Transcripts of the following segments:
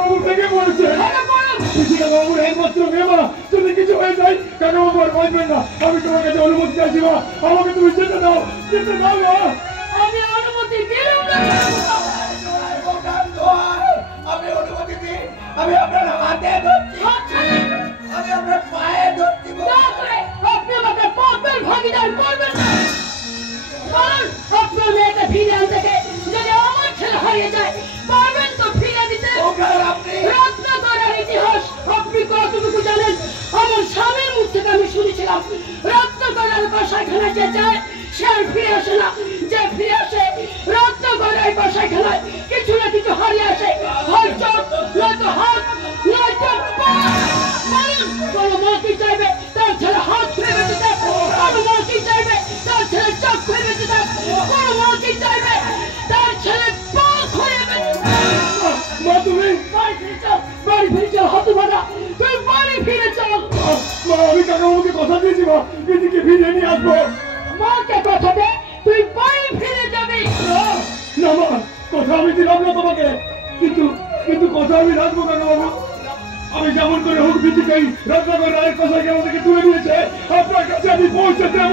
কাকাবাবু ভেঙে পড়েছে। কাকাবাবুর একমাত্র মেয়ে মা, যদি কিছু হয়ে যায় কাকাবাবু আর বাঁচবেন না। আমি তোমার কাছে অনুমতি চাইছি মা, আমাকে তুমি যেতে দাও, যেতে দাও মা। আমি অনুমতি দিলাম না। আমি অনুমতি দিই, আমি আপনার হাতে ধরছি, আমি আপনার পায়ে ধরছি। আপনি আমাকে পাপের ভাগিদার করবেন না। আপনার মেয়েকে ফিরে আনতে যদি আমার ছেলে হারিয়ে যায় পারবেন তো ফিরে দিতে? রত্নাকরের ইতিহাস আপনি কতটুকু জানেন? আমার স্বামীর মুখ থেকে আমি শুনেছিলাম রত্নাকরের বাসাখানায় যে যায় সে আর ফিরে আসে না, যে ফিরে আসে রত্নাকরের বাসাখানায় কিছু না কিছু হারিয়ে আসে, হয়তো নয়তো হাত নয়তো পা। কোনো মা কি চাইবে তার ছেলে হাত ফিরে বেঁচে যাক? কোনো মা কি চাইবে তার ছেলে চোখ ফিরে বেঁচে যাক? কোনো মা কি চাইবে তার ছেলে পা খুঁড়ে বেঁচে যাক? মা তুমি বাড়ি ফিরে চল, বাড়ি ফিরে চল, হতভাগা তুই বাড়ি ফিরে চল। মা, আমি কাকাবাবুকে কথা দিয়েছি মা, নিজেকে ফিরিয়ে নিয়ে আসবো। মাকে কথা দে তুই বাড়ি ফিরে যাবি। না মা, কথা আমি দিলাম না তোমাকে, কিন্তু কিন্তু কথা আমি রাখবো কাকাবাবু। আমি যেমন করে হোক বিচিকেই রত্নাকর রায়ের কথাকে আমাদেরকে তুলে নিয়েছে, আপনার কাছে আমি পৌঁছে দেব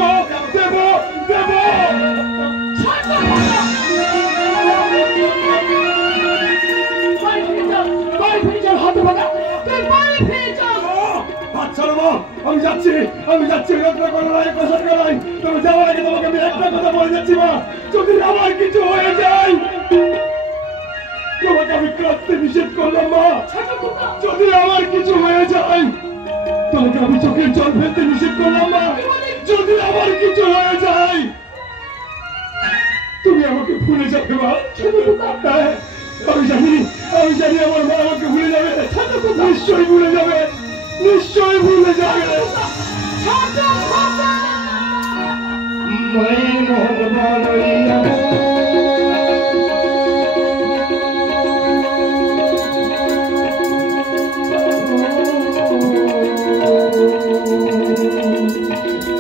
দেব দেব। বাড়ি ফিরে চল, বাড়ি ফিরে চল, হতভাগা তুই বাড়ি ফিরে চল। আচ্ছা মা, আমি যাচ্ছি, আমি যাচ্ছি রত্নাকর রায়ের কথা গেলাই। তবে যাওয়ার আগে তোমাকে আমি একটা কথা বলে যাচ্ছি মা, যদি আমার কিছু হয়ে যায় তোমাকে আমি কাঁদতে নিষেধ করলাম মা। যদি আমার কিছু হয়ে যায় তোমাকে আমি চোখের জল ফেলতে নিষেধ করলাম মা। যদি আমার কিছু হয়ে যায় তুমি আমাকে ভুলে যাবে মা। আমি জানি আমার মা আমাকে ভুলে যাবে, নিশ্চয়ই ভুলে যাবে, নিশ্চয়ই ভুলে যাবে। মায়ের মোহন বলইয়া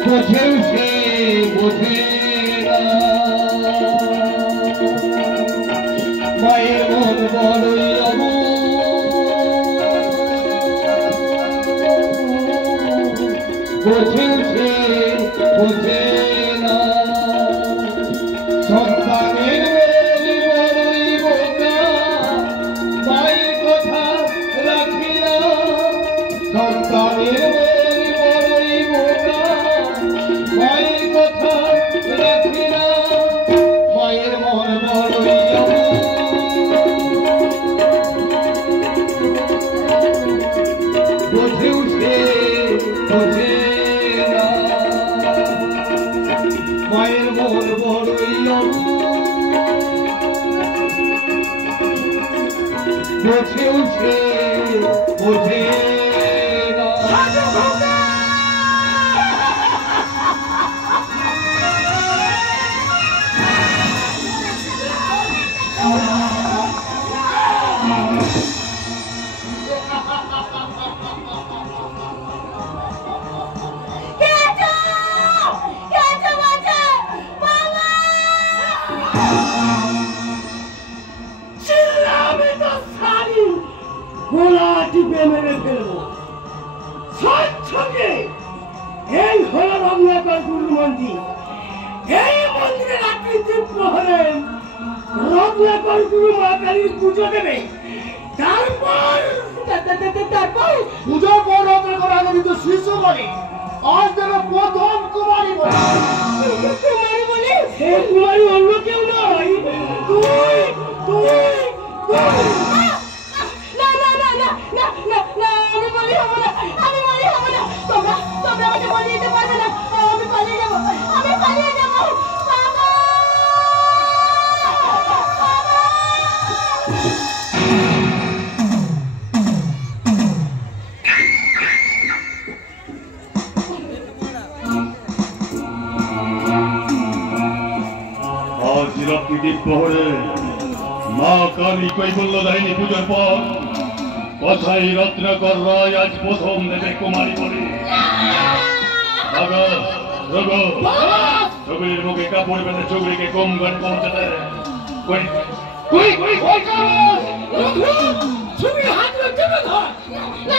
বোঝেও সে বোঝে না, মায়ের মন বড়ই বোঝেও সে বোঝে না, সন্তানের বড়ই বোঝা, মায়ের কথা রাখি না, সন্তানের মায়ের কথা রাখি না, মায়ের মন বড়ই বোঝেও সে বোঝে না, মায়ের মন বড়ই বোঝেও সে বোঝে না। মেরে ফেলবো স্বচ্ছকে। এই হল রত্নাকর গুরু মন্দির। এই মন্দিরের আকৃতি প্রহরে রত্নাকর গুরু মা কালীর পুজো দেবে। তারপর পুজোর পর রত্নাকর আগে শিশু বলে আজ দেবে প্রথম কুমারী বলে। কুমারী বলে সেই কুমারী অন্য কেউ নয়, তুই তুই তুই। মা কালী কৈবল্য দায়িনী পুজোর পর কথাই রত্নাকর রায় আজ প্রথম দেবে কুমারী বলে। চৌগুলির মুখে কাপড় বেঁধে চৌগুলিকে কম গাড়ি পৌঁছাতে না